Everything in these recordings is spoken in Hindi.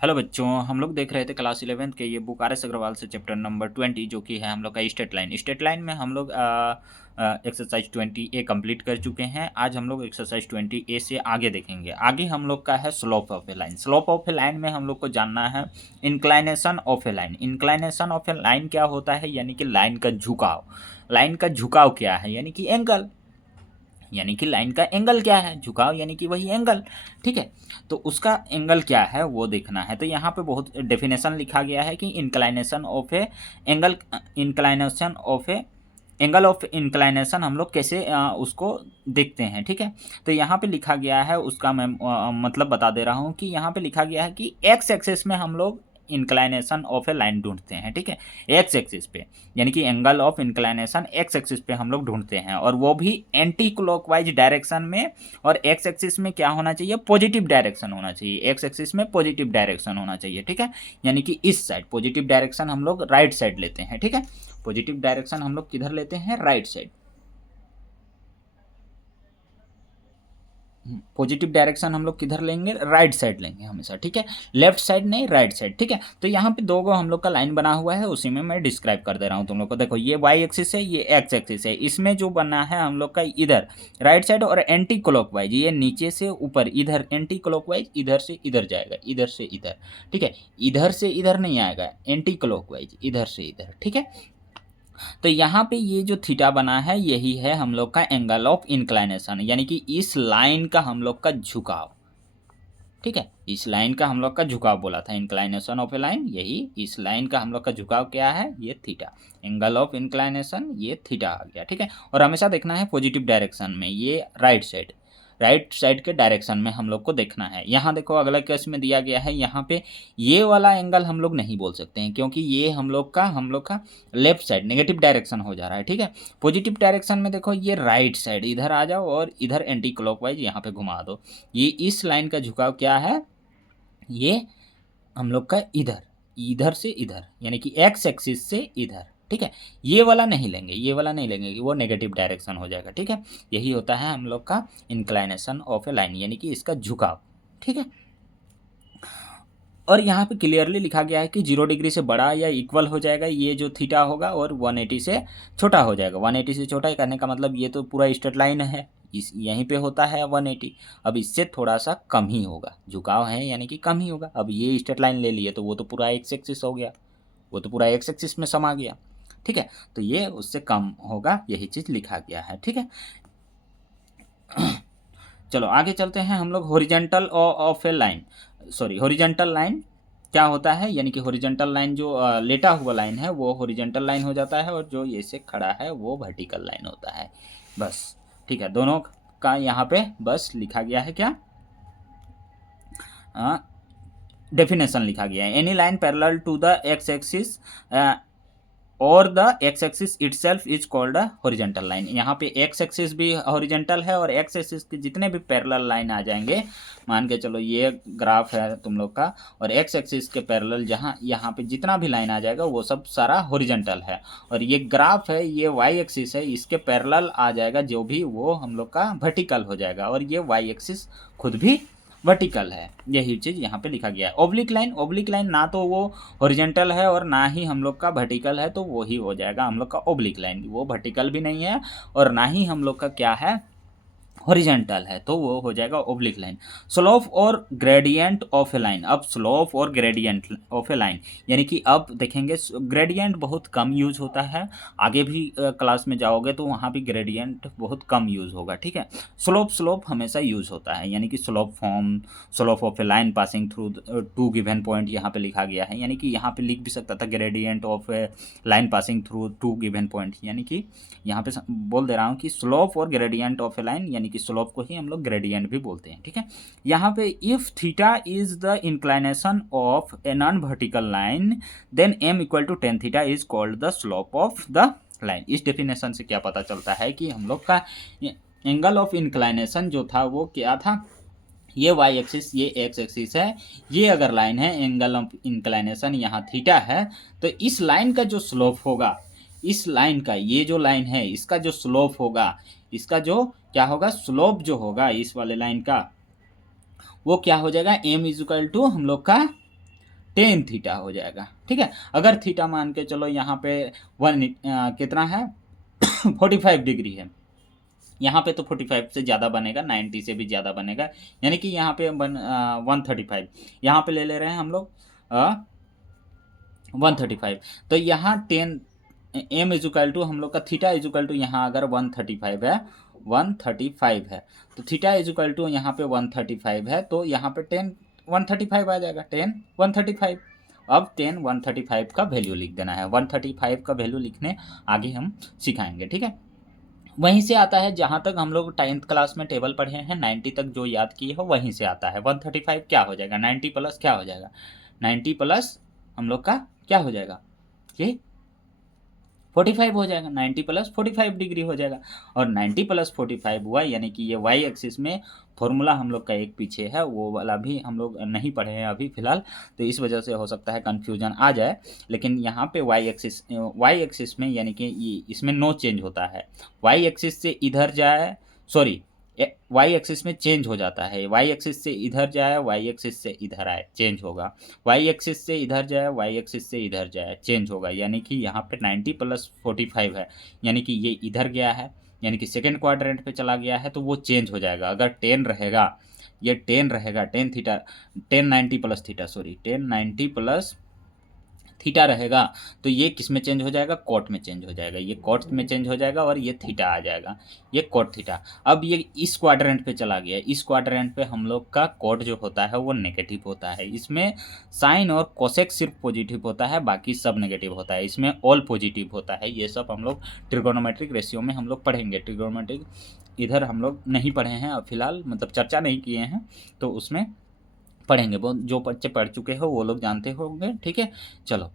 हेलो बच्चों, हम लोग देख रहे थे क्लास 11th के ये बुक आर एस अग्रवाल से चैप्टर नंबर 20 जो कि है हम लोग का स्टेट लाइन में हम लोग एक्सरसाइज 20A कंप्लीट कर चुके हैं। आज हम लोग एक्सरसाइज 20A से आगे देखेंगे। आगे हम लोग का है slope of a line. Slope of a line में हम लोग को जानना है inclination of a line. Inclination of a line क्या होता है, यानी कि लाइन का झुकाव। लाइन का झुकाव क्या है, यानी कि एंगल। यानी कि लाइन का एंगल क्या है, झुकाव यानी कि वही एंगल। ठीक है, तो उसका एंगल क्या है वो देखना है। तो यहाँ पे बहुत डेफिनेशन लिखा गया है कि inclination of A angle, inclination of A angle of inclination हम लोग कैसे उसको देखते हैं। ठीक है, तो यहाँ पे लिखा गया है, उसका मैं मतलब बता दे रहा हूँ कि यहाँ पे लिखा गया है कि एक्स एक्सिस में हम लोग इंक्लाइनेशन ऑफ ए लाइन ढूंढते हैं। ठीक है, एक्स एक्सिस पे, यानी कि angle of inclination x axis पे हम लोग ढूंढते हैं, और वो भी एंटी क्लॉकवाइज डायरेक्शन में। और एक्स एक्सिस में क्या होना चाहिए, पॉजिटिव डायरेक्शन होना चाहिए। एक्स एक्सिस में पॉजिटिव डायरेक्शन होना चाहिए। ठीक है, यानी कि इस साइड पॉजिटिव डायरेक्शन हम लोग राइट साइड लेते हैं। ठीक है, पॉजिटिव डायरेक्शन हम लोग किधर लेते हैं, राइट साइड। पॉजिटिव डायरेक्शन हम लोग किधर लेंगे, राइट साइड लेंगे हमेशा। ठीक है, लेफ्ट साइड नहीं, राइट साइड। ठीक है, तो यहाँ पे दो गो हम लोग का लाइन बना हुआ है, उसी में मैं डिस्क्राइब कर दे रहा हूँ तुम लोग को। देखो, ये वाई एक्सिस है, ये एक्स एक्सिस है। इसमें जो बना है हम लोग का इधर राइट साइड और एंटी क्लॉकवाइज, ये नीचे से ऊपर इधर एंटी क्लॉकवाइज, इधर से इधर जाएगा, इधर से इधर। ठीक है, इधर से इधर नहीं आएगा, एंटी क्लॉकवाइज इधर से इधर। ठीक है, तो यहाँ पे ये जो थीटा बना है यही है हम लोग का एंगल ऑफ इंक्लाइनेशन, यानी कि इस लाइन का हम लोग का झुकाव। ठीक है, इस लाइन का हम लोग का झुकाव बोला था, इंक्लाइनेशन ऑफ ए लाइन। यही इस लाइन का हम लोग का झुकाव क्या है, ये थीटा। एंगल ऑफ इंक्लाइनेशन ये थीटा आ गया। ठीक है, और हमेशा देखना है पॉजिटिव डायरेक्शन में, ये राइट साइड, राइट साइड के डायरेक्शन में हम लोग को देखना है। यहाँ देखो अगला केस में दिया गया है, यहाँ पे ये वाला एंगल हम लोग नहीं बोल सकते हैं, क्योंकि ये हम लोग का लेफ्ट साइड नेगेटिव डायरेक्शन हो जा रहा है। ठीक है, पॉजिटिव डायरेक्शन में देखो ये राइट साइड, इधर आ जाओ और इधर एंटी क्लॉकवाइज यहाँ पे घुमा दो। ये इस लाइन का झुकाव क्या है, ये हम लोग का इधर, इधर से इधर, यानी कि एक्स एक्सिस से इधर। ठीक है, ये वाला नहीं लेंगे, ये वाला नहीं लेंगे कि वो नेगेटिव डायरेक्शन हो जाएगा। ठीक है, यही होता है हम लोग का इंक्लाइनेशन ऑफ ए लाइन, यानी कि इसका झुकाव। ठीक है, और यहाँ पे क्लियरली लिखा गया है कि 0 डिग्री से बड़ा या इक्वल हो जाएगा ये जो थीटा होगा, और 180 से छोटा हो जाएगा। 180 से छोटा करने का मतलब ये तो पूरा स्ट्रेट लाइन है, इस यहीं पे होता है 180। अब इससे थोड़ा सा कम ही होगा, झुकाव है यानी कि कम ही होगा। अब ये स्ट्रेट लाइन ले लिए तो वो तो पूरा एक्स एक्सिस हो गया, वो तो पूरा एक्स एक्सिस में समा गया। ठीक है, तो ये उससे कम होगा, यही चीज़ लिखा गया है। ठीक है, चलो आगे चलते हैं हम लोग। Horizontal of a line, sorry horizontal line क्या होता है, यानी कि हॉरिजेंटल लाइन जो लेटा हुआ लाइन है वो हॉरिजेंटल लाइन हो जाता है, और जो ये से खड़ा है वो वर्टिकल लाइन होता है। बस, ठीक है, दोनों का यहाँ पे बस लिखा गया है क्या, डेफिनेशन लिखा गया है। Any line parallel to the X axis और the X axis itself is called a horizontal line. यहाँ पे एक्स एक्सिस भी हॉरिजेंटल है, और एक्स एक्सिस के जितने भी पैरेलल लाइन आ जाएंगे, मान के चलो ये ग्राफ है तुम लोग का, और एक्स एक्सिस के पैरेलल जहाँ यहाँ पे जितना भी लाइन आ जाएगा वो सब सारा हॉरिजेंटल है। और ये ग्राफ है, ये वाई एक्सिस है, इसके पैरेलल आ जाएगा जो भी, वो हम लोग का वर्टिकल हो जाएगा, और ये वाई एक्सिस खुद भी वर्टिकल है। यही चीज़ यहाँ पे लिखा गया है। ओब्लिक लाइन, ओब्लिक लाइन ना तो वो हॉरिजेंटल है और ना ही हम लोग का वर्टिकल है, तो वो ही हो जाएगा हम लोग का ओब्लिक लाइन। वो वर्टिकल भी नहीं है और ना ही हम लोग का क्या है, हॉरिजेंटल है, तो वो हो जाएगा ओब्लिक लाइन। स्लोप और ग्रेडियंट ऑफ ए लाइन। अब स्लोप और ग्रेडियंट ऑफ ए लाइन, यानी कि अब देखेंगे ग्रेडियंट बहुत कम यूज होता है। आगे भी क्लास में जाओगे तो वहाँ भी ग्रेडियंट बहुत कम यूज होगा। ठीक है, स्लोप स्लोप हमेशा यूज होता है, यानी कि slope form, slope of a line passing through two given point यहाँ पे लिखा गया है। यानी कि यहाँ पे लिख भी सकता था gradient of a line passing through two given point, यानी कि यहाँ पे बोल दे रहा हूँ कि स्लोप और ग्रेडियंट ऑफ ए लाइन, यानी कि स्लोप को ही हम लोग ग्रेडियंट भी बोलते हैं। ठीक है, यहाँ पे if theta is the inclination of a non vertical line then m equal to tan theta is called the slope of the line. इस डेफिनेशन से क्या पता चलता है कि हम लोग का एंगल ऑफ इंक्लाइनेशन जो था वो क्या था, ये वाई एक्सिस, ये एक्स एक्सिस है, ये अगर लाइन है, एंगल ऑफ इंक्लाइनेशन यहाँ थीटा है, तो इस लाइन का जो स्लोप होगा, इस लाइन का, ये जो लाइन है इसका जो स्लोप होगा, इसका जो क्या होगा, स्लोप जो होगा इस वाले लाइन का, वो क्या हो जाएगा, एम इज इक्वल टू हम लोग का टेन थीटा हो जाएगा, ठीक है। अगर थीटा मान के चलो यहाँ पे कितना है 45 डिग्री है, यहाँ पे तो 45 से ज़्यादा बनेगा, 90 से भी ज़्यादा बनेगा, यानी कि यहाँ पे 135, यहाँ पे ले ले रहे हैं हम लोग 135। तो यहाँ 10 एम इजुकल टू हम लोग का थीटा इजुकल टू यहाँ अगर 135 है, 135 है, तो थीटा इजुकल टू यहाँ पे 135 है, तो यहाँ पे 10 135 आ जाएगा, 10 135। अब 10 135 का वैल्यू लिख देना है, 135 का वैल्यू लिखने आगे हम सिखाएंगे, ठीक है। वहीं से आता है, जहाँ तक हम लोग 10th क्लास में टेबल पढ़े हैं 90 तक जो याद किए हो वहीं से आता है। 135 क्या हो जाएगा, 90 प्लस क्या हो जाएगा, 90 प्लस हम लोग का क्या हो जाएगा, ये 45 हो जाएगा, 90 प्लस 45 डिग्री हो जाएगा। और 90 प्लस 45 हुआ, यानी कि ये वाई एक्सिस में फॉर्मूला हम लोग का एक पीछे है, वो वाला भी हम लोग नहीं पढ़े हैं अभी फ़िलहाल, तो इस वजह से हो सकता है कन्फ्यूजन आ जाए। लेकिन यहाँ पे वाई एक्सिस में यानी कि ये इसमें नो चेंज होता है, वाई एक्सिस से इधर जाए, सॉरी वाई एक्सिस में चेंज हो जाता है, वाई एक्सिस से इधर जाए, वाई एक्सिस से इधर आए, चेंज होगा, वाई एक्सिस से इधर जाए, वाई एक्सिस से इधर जाए, चेंज होगा। यानी कि यहाँ पे 90 प्लस 45 है, यानी कि ये इधर गया है, यानी कि सेकेंड क्वाड्रेंट पे चला गया है, तो वो चेंज हो जाएगा। अगर 10 रहेगा, ये 10 रहेगा, 10 theta 10 90 plus theta, sorry 10 90 plus theta रहेगा, तो ये किस में चेंज हो जाएगा, कोट में चेंज हो जाएगा, ये कोट में चेंज हो जाएगा और ये थीटा आ जाएगा, ये कोट थीटा। अब ये इस क्वाड्रेंट पे चला गया, इस क्वाड्रेंट पे हम लोग का कोट जो होता है वो नेगेटिव होता है, इसमें साइन और कोसेक सिर्फ पॉजिटिव होता है, बाकी सब नेगेटिव होता है, इसमें ऑल पॉजिटिव होता है। ये सब हम लोग ट्रिगोनोमेट्रिक रेशियो में हम लोग पढ़ेंगे, ट्रिगोनोमेट्रिक इधर हम लोग नहीं पढ़े हैं अब फिलहाल, मतलब चर्चा नहीं किए हैं, तो उसमें पढ़ेंगे, वो जो बच्चे पढ़ चुके हो वो लोग जानते होंगे, ठीक है। चलो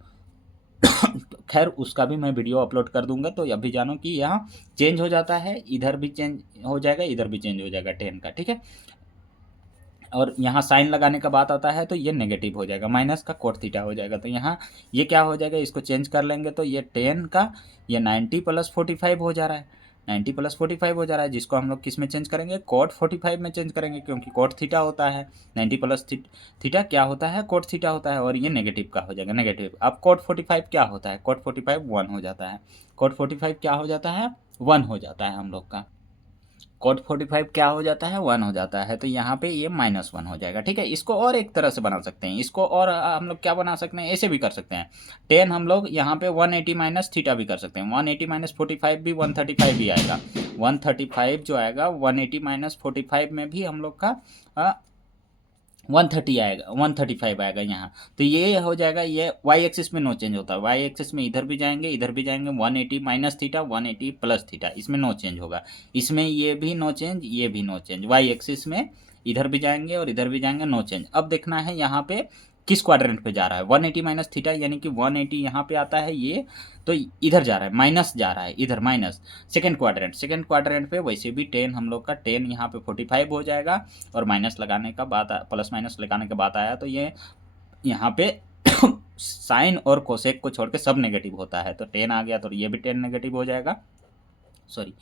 खैर उसका भी मैं वीडियो अपलोड कर दूंगा, तो अभी जानो कि यहाँ चेंज हो जाता है, इधर भी चेंज हो जाएगा, इधर भी चेंज हो जाएगा 10 का, ठीक है। और यहाँ साइन लगाने का बात आता है तो ये नेगेटिव हो जाएगा, माइनस का कोट थीटा हो जाएगा, तो यहाँ ये क्या हो जाएगा, इसको चेंज कर लेंगे तो ये 10 का ये 90 प्लस 45 हो जा रहा है, 90 प्लस 45 हो जा रहा है, जिसको हम लोग किस में चेंज करेंगे, कोट 45 में चेंज करेंगे, क्योंकि कोट थीटा होता है, 90 प्लस थीटा क्या होता है, कोट थीटा होता है, और ये नेगेटिव का हो जाएगा, नेगेटिव। अब कोट 45 क्या होता है, कोट 45 1 हो जाता है, कोट 45 क्या हो जाता है, 1 हो जाता है हम लोग का, कोट 45 क्या हो जाता है, 1 हो जाता है, तो यहाँ पे ये -1 हो जाएगा, ठीक है। इसको और एक तरह से बना सकते हैं, इसको और हम लोग क्या बना सकते हैं, ऐसे भी कर सकते हैं, 10 हम लोग यहाँ पे 180 माइनस थीटा भी कर सकते हैं, 180 माइनस 45 भी 135 भी आएगा, 135 जो आएगा 180 माइनस 45 में भी हम लोग का 130 आएगा, 135 आएगा यहाँ, तो ये हो जाएगा, ये वाई एक्सिस में नो चेंज होता है, वाई एक्सिस में इधर भी जाएंगे, इधर भी जाएंगे, 180 माइनस थीटा 180 प्लस थीटा, इसमें नो चेंज होगा, इसमें ये भी नो चेंज, ये भी नो चेंज, वाई एक्सिस में इधर भी जाएंगे और इधर भी जाएंगे, नो चेंज। अब देखना है यहाँ पे किस क्वाड्रेंट पे जा रहा है, 180 माइनस थीटा, यानी कि 180 यहाँ पे आता है ये, तो इधर जा रहा है, माइनस जा रहा है इधर, माइनस सेकेंड क्वाड्रेंट पे वैसे भी 10 हम लोग का 10 यहाँ पे 45 हो जाएगा, और माइनस लगाने का बात, प्लस माइनस लगाने का बात आया, तो ये यहाँ पे साइन और कोसेक को छोड़ के सब नेगेटिव होता है, तो 10 आ गया तो ये भी 10 नेगेटिव हो जाएगा, सॉरी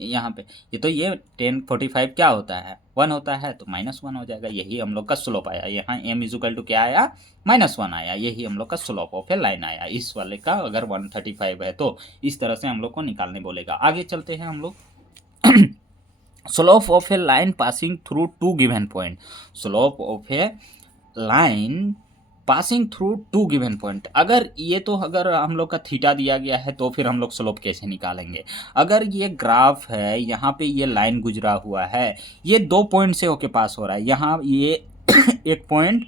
यहाँ पे ये, तो ये 10 45 क्या होता है, 1 होता है, तो -1 हो जाएगा, यही हम लोग का स्लोप आया, यहाँ m इजुकल टू क्या आया, -1 आया, यही हम लोग का स्लोप ऑफ ए लाइन आया, इस वाले का अगर 135 है तो इस तरह से हम लोग को निकालने बोलेगा। आगे चलते हैं हम लोग slope of a line passing through two given point, slope of a line passing through two given point, अगर ये तो अगर हम लोग का थीटा दिया गया है तो फिर हम लोग स्लोप कैसे निकालेंगे, अगर ये ग्राफ है, यहाँ पे ये लाइन गुजरा हुआ है, ये 2 पॉइंट से होके पास हो रहा है, यहाँ ये एक पॉइंट,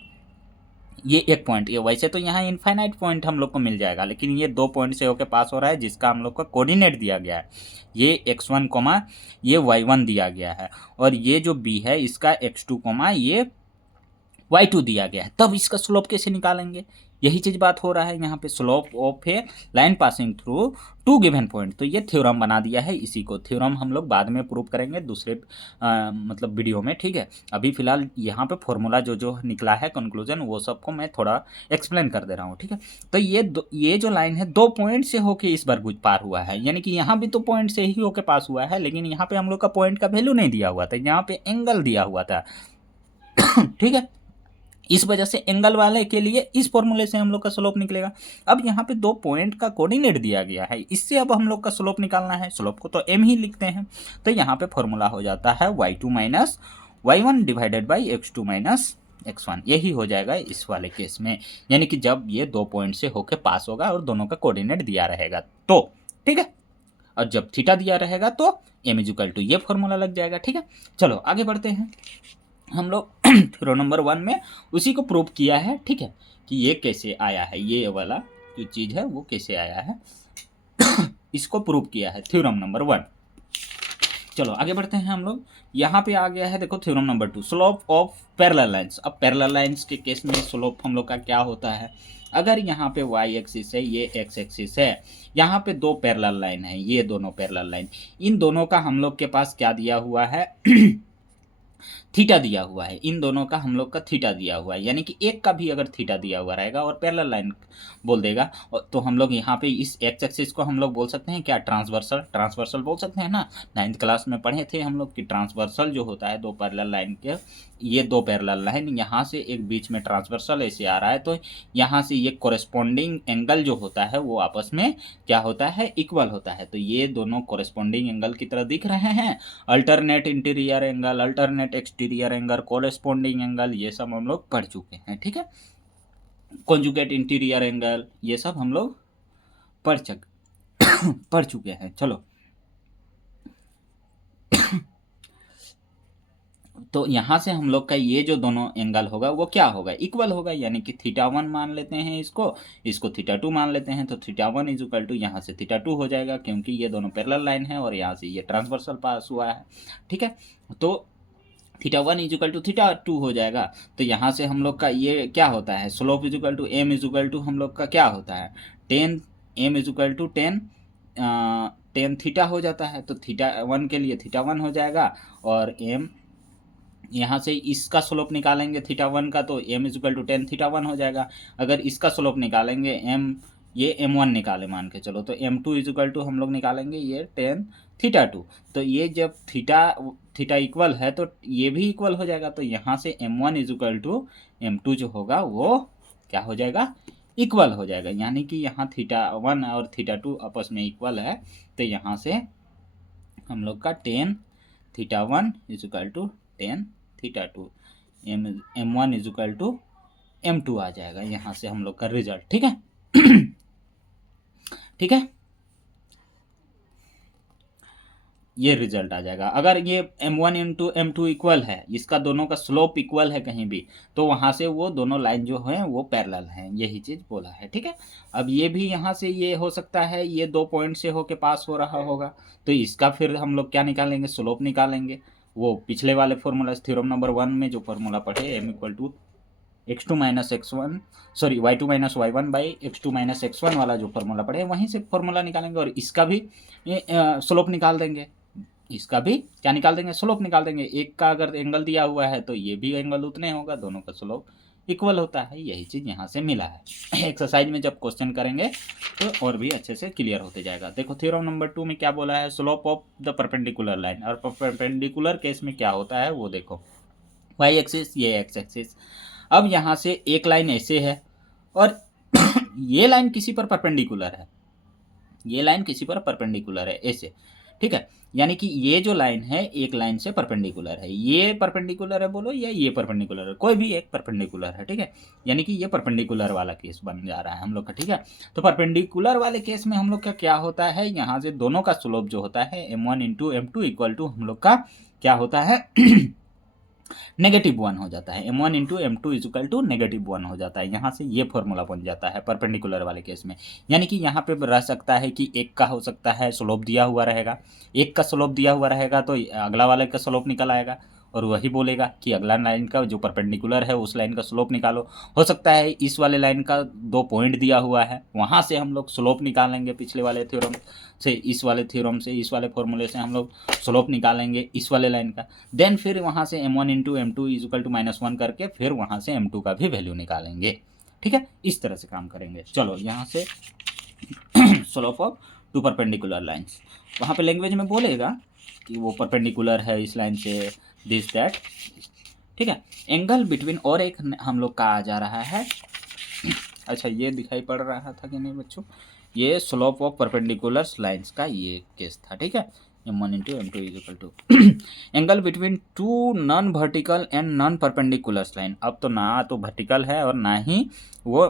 ये एक पॉइंट, ये वैसे तो यहाँ इनफाइनाइट पॉइंट हम लोग को मिल जाएगा, लेकिन ये 2 पॉइंट से होके पास हो रहा है, जिसका हम लोग का कोऑर्डिनेट दिया गया है, ये x1 कोमा ये y1 दिया गया है, और ये जो b है इसका x2 कोमा ये y2 दिया गया है, तब इसका स्लोप कैसे निकालेंगे, यही चीज़ बात हो रहा है यहाँ पे, slope of a line passing through two given point, तो ये थ्योरम बना दिया है, इसी को थ्योरम हम लोग बाद में प्रूव करेंगे दूसरे मतलब वीडियो में, ठीक है। अभी फिलहाल यहाँ पे फॉर्मूला जो जो निकला है कंक्लूजन, वो सबको मैं थोड़ा एक्सप्लेन कर दे रहा हूँ, ठीक है। तो ये जो लाइन है 2 पॉइंट से होके इस बार पार हुआ है, यानी कि यहाँ भी तो पॉइंट से ही होके पास हुआ है, लेकिन यहाँ पे हम लोग का पॉइंट का वैल्यू नहीं दिया हुआ था, यहाँ पे एंगल दिया हुआ था ठीक है, इस वजह से एंगल वाले के लिए इस फॉर्मूले से हम लोग का स्लोप निकलेगा। अब यहाँ पे 2 पॉइंट का कोऑर्डिनेट दिया गया है, इससे अब हम लोग का स्लोप निकालना है। स्लोप को तो m ही लिखते हैं, तो यहाँ पे फॉर्मूला हो जाता है y2 minus y1 divided by x2 minus x1। यही हो जाएगा इस वाले केस में, यानी कि जब ये 2 पॉइंट से होके पास होगा और दोनों का कोऑर्डिनेट दिया रहेगा तो, ठीक है। और जब थीटा दिया रहेगा तो m इक्वल टू ये फॉर्मूला लग जाएगा, ठीक है। चलो आगे बढ़ते हैं। हम लोग थ्योरम नंबर 1 में उसी को प्रूव किया है, ठीक है, कि ये कैसे आया है, ये वाला जो चीज़ है वो कैसे आया है इसको प्रूव किया है थ्योरम नंबर 1। चलो आगे बढ़ते हैं हम लोग। यहाँ पे आ गया है, देखो theorem number 2, slope of parallel lines. अब पैरेलल लाइंस के केस में स्लोप हम लोग का क्या होता है, अगर यहाँ पे y एक्सिस है, ये x एक्सिस है, यहाँ पे 2 पैरेलल लाइन है, ये दोनों पैरेलल लाइन, इन दोनों का हम लोग के पास क्या दिया हुआ है थीटा दिया हुआ है। इन दोनों का हम लोग का थीटा दिया हुआ है, यानी कि एक का भी अगर थीटा दिया हुआ रहेगा और पैरेलल लाइन बोल देगा तो हम लोग यहाँ पे इस एक्स एक्सिस को हम लोग बोल सकते हैं क्या, ट्रांसवर्सल बोल सकते हैं ना। 9th क्लास में पढ़े थे हम लोग कि ट्रांसवर्सल जो होता है 2 पैरेलल लाइन के, ये 2 पैरेलल लाइन यहाँ से एक बीच में ट्रांसवर्सल ऐसे आ रहा है, तो यहाँ से ये कोरेस्पॉन्डिंग एंगल जो होता है वो आपस में क्या होता है, इक्वल होता है। तो ये दोनों कोरेस्पॉन्डिंग एंगल की तरह दिख रहे हैं। Alternate interior angle, alternate exterior angle, corresponding angle, ये सब हम लोग पढ़ चुके हैं, ठीक है। कॉन्जुगेट इंटीरियर एंगल, ये सब हम लोग पढ़ चुके हैं। चलो तो यहाँ से हम लोग का ये जो दोनों एंगल होगा वो क्या होगा, इक्वल होगा, यानी कि θ1 मान लेते हैं इसको θ2 मान लेते हैं, तो θ1 इज इक्वल टू यहाँ से θ2 हो जाएगा, क्योंकि ये दोनों पैरेलल लाइन है और यहाँ से ये ट्रांसवर्सल पास हुआ है, ठीक है। तो θ1 इज इक्वल टू θ2 हो जाएगा। तो यहाँ से हम लोग का ये क्या होता है, slope is equal to m is equal to हम लोग का क्या होता है, tan m is equal to tan theta हो जाता है। तो θ1 के लिए θ1 हो जाएगा, और m यहाँ से इसका स्लोप निकालेंगे θ1 का, तो m is equal to tan θ1 हो जाएगा। अगर इसका स्लोप निकालेंगे ये m1 निकाले मान के चलो, तो m2 इज इक्वल टू हम लोग निकालेंगे ये टेन θ2। तो ये जब थीटा इक्वल है तो ये भी इक्वल हो जाएगा, तो यहाँ से m1 is equal to m2 जो होगा वो क्या हो जाएगा, इक्वल हो जाएगा, यानी कि यहाँ θ1 और θ2 आपस में इक्वल है। तो यहाँ से हम लोग का tan θ1 is equal to tan θ2, m1 is equal to m2 आ जाएगा यहाँ से हम लोग का रिजल्ट, ठीक है। ठीक है, ये रिजल्ट आ जाएगा। अगर ये m1 इंटू m2 इक्वल है, इसका दोनों का स्लोप इक्वल है कहीं भी, तो वहाँ से वो दोनों लाइन जो है वो पैरेलल हैं, यही चीज़ बोला है, ठीक है। अब ये भी यहाँ से ये हो सकता है ये 2 पॉइंट से होके पास हो रहा होगा, तो इसका फिर हम लोग क्या निकालेंगे, स्लोप निकालेंगे। वो पिछले वाले फॉर्मूला थ्योरम नंबर 1 में जो फॉर्मूला पढ़े, m equal to x2 minus x1 sorry y2 minus y1 by x2 minus x1 वाला जो फॉर्मूला पढ़े, वहीं से फॉर्मूला निकालेंगे और इसका भी स्लोप निकाल देंगे, इसका भी क्या निकाल देंगे, स्लोप निकाल देंगे। एक का अगर एंगल दिया हुआ है तो ये भी एंगल उतने होगा, दोनों का स्लोप इक्वल होता है, यही चीज़ यहाँ से मिला है। एक्सरसाइज में जब क्वेश्चन करेंगे तो और भी अच्छे से क्लियर होते जाएगा। देखो थ्योरम नंबर 2 में क्या बोला है, slope of the perpendicular line, और परपेंडिकुलर केस में क्या होता है वो देखो, वाई एक्सिस ये एक्स एक्सिस। अब यहाँ से एक लाइन ऐसे है और ये लाइन किसी पर परपेंडिकुलर है, ये लाइन किसी पर परपेंडिकुलर है ऐसे, ठीक है। यानी कि ये जो लाइन है एक लाइन से परपेंडिकुलर है, ये परपेंडिकुलर है बोलो या ये परपेंडिकुलर है, कोई भी एक परपेंडिकुलर है, ठीक है। यानी कि ये परपेंडिकुलर वाला केस बन जा रहा है हम लोग का, ठीक है। तो परपेंडिकुलर वाले केस में हम लोग का क्या होता है, यहाँ से दोनों का स्लोप जो होता है m1 into m2 equal to हम लोग का क्या होता है -1 हो जाता है, m1 into m2 is equal to -1 हो जाता है। यहाँ से ये फॉर्मूला बन जाता है परपेंडिकुलर वाले केस में। यानी कि यहाँ पे रह सकता है कि एक का हो सकता है स्लोप दिया हुआ रहेगा, एक का स्लोप दिया हुआ रहेगा तो अगला वाले का स्लोप निकल आएगा और वही बोलेगा कि अगला लाइन का जो परपेंडिकुलर है उस लाइन का स्लोप निकालो। हो सकता है इस वाले लाइन का 2 पॉइंट दिया हुआ है, वहाँ से हम लोग स्लोप निकालेंगे, पिछले वाले थ्योरम से इस वाले थ्योरम से इस वाले फॉर्मूले से हम लोग स्लोप निकालेंगे इस वाले लाइन का। देन फिर वहाँ से m1 into m2 is equal to -1 करके फिर वहाँ से m2 का भी वैल्यू निकालेंगे, ठीक है। इस तरह से काम करेंगे। चलो यहाँ से स्लोप ऑफ 2 परपेंडिकुलर लाइन्स, वहाँ पे लैंग्वेज में बोलेगा कि वो परपेंडिकुलर है इस लाइन से दिस दैट, ठीक है। एंगल बिटवीन और एक हम लोग का आ जा रहा है, अच्छा ये दिखाई पड़ रहा था कि नहीं बच्चों, ये स्लोप ऑफ परपेंडिकुलर लाइंस का ये केस था, ठीक है। m1 into m2 is equal to angle between two non vertical and non perpendicular line. अब तो ना तो वर्टिकल है और ना ही वो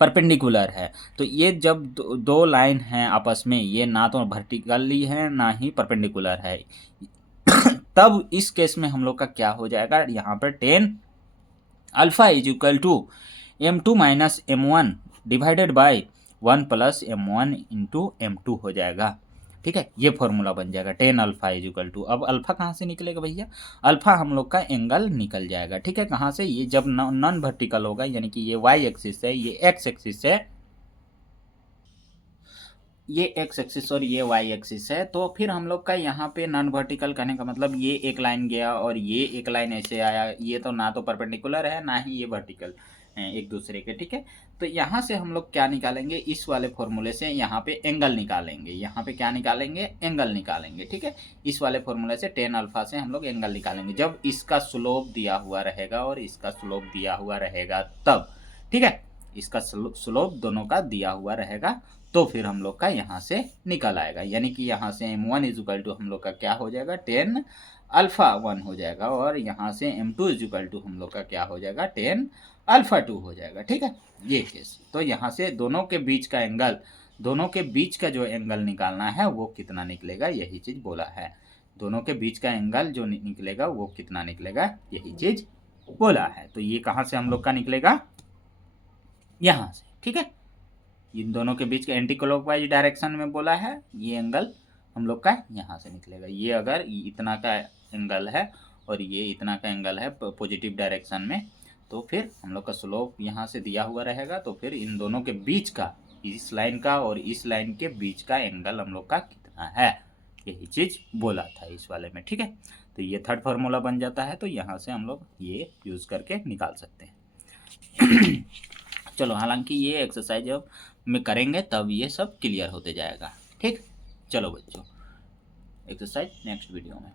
परपेंडिकुलर है, तो ये जब दो लाइन हैं आपस में, ये ना तो वर्टिकली है ना ही परपेंडिकुलर है तब इस केस में हम लोग का क्या हो जाएगा, यहाँ पर tan alpha is equal to m2 minus m1 divided by 1 plus m1 into m2 हो जाएगा, ठीक है। ये फॉर्मूला बन जाएगा tan alpha is equal to. अब अल्फा कहाँ से निकलेगा भैया, अल्फा हम लोग का एंगल निकल जाएगा, ठीक है। कहाँ से, ये जब नॉन वर्टिकल होगा, यानी कि ये वाई एक्सिस है, ये एक्स एक्सिस है, ये एक्स एक्सिस और ये वाई एक्सिस है, तो फिर हम लोग का यहाँ पे नॉन वर्टिकल कहने का मतलब ये एक लाइन गया और ये एक लाइन ऐसे आया, ये तो ना तो परपेंडिकुलर है ना ही ये वर्टिकल है एक दूसरे के, ठीक है। तो यहाँ से हम लोग क्या निकालेंगे, इस वाले फॉर्मूले से यहाँ पे एंगल निकालेंगे, यहाँ पे क्या निकालेंगे, एंगल निकालेंगे, ठीक है। इस वाले फॉर्मूले से टेन अल्फा से हम लोग एंगल निकालेंगे जब इसका स्लोप दिया हुआ रहेगा और इसका स्लोप दिया हुआ रहेगा तब, ठीक है। इसका स्लोप दोनों का दिया हुआ रहेगा तो फिर हम लोग का यहाँ से निकल आएगा, यानी कि यहाँ से m1 इज इक्वल टू हम लोग का क्या हो जाएगा, टेन अल्फा 1 हो जाएगा, और यहाँ से m2 इज इक्वल टू हम लोग का क्या हो जाएगा, टेन अल्फा 2 हो जाएगा, ठीक है। ये केस, तो यहाँ से दोनों के बीच का एंगल, दोनों के बीच का जो एंगल निकालना है वो कितना निकलेगा, यही चीज़ बोला है। दोनों के बीच का एंगल जो निकलेगा वो कितना निकलेगा, यही चीज़ बोला है। तो ये कहाँ से हम लोग का निकलेगा, यहाँ से, ठीक है। इन दोनों के बीच के एंटी क्लॉकवाइज डायरेक्शन में बोला है, ये एंगल हम लोग का यहाँ से निकलेगा। ये अगर इतना का एंगल है और ये इतना का एंगल है पॉजिटिव डायरेक्शन में, तो फिर हम लोग का स्लोप यहाँ से दिया हुआ रहेगा, तो फिर इन दोनों के बीच का, इस लाइन का और इस लाइन के बीच का एंगल हम लोग का कितना है, यही चीज़ बोला था इस वाले में, ठीक है। तो ये थर्ड फार्मूला बन जाता है, तो यहाँ से हम लोग ये यूज़ करके निकाल सकते हैं चलो, हालांकि ये एक्सरसाइज जब में करेंगे तब ये सब क्लियर होते जाएगा, ठीक। चलो बच्चों, एक्सरसाइज नेक्स्ट वीडियो में।